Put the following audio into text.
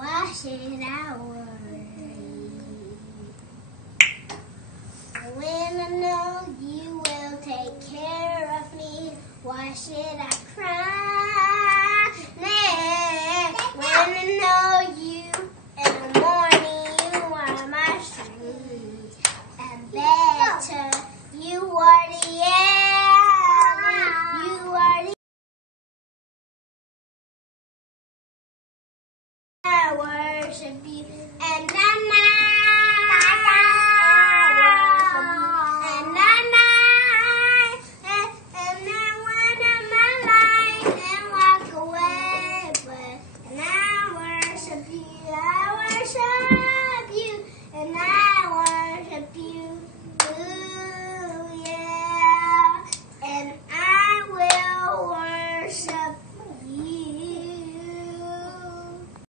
Why should I worry? When I know you will take care of me, why should I cry?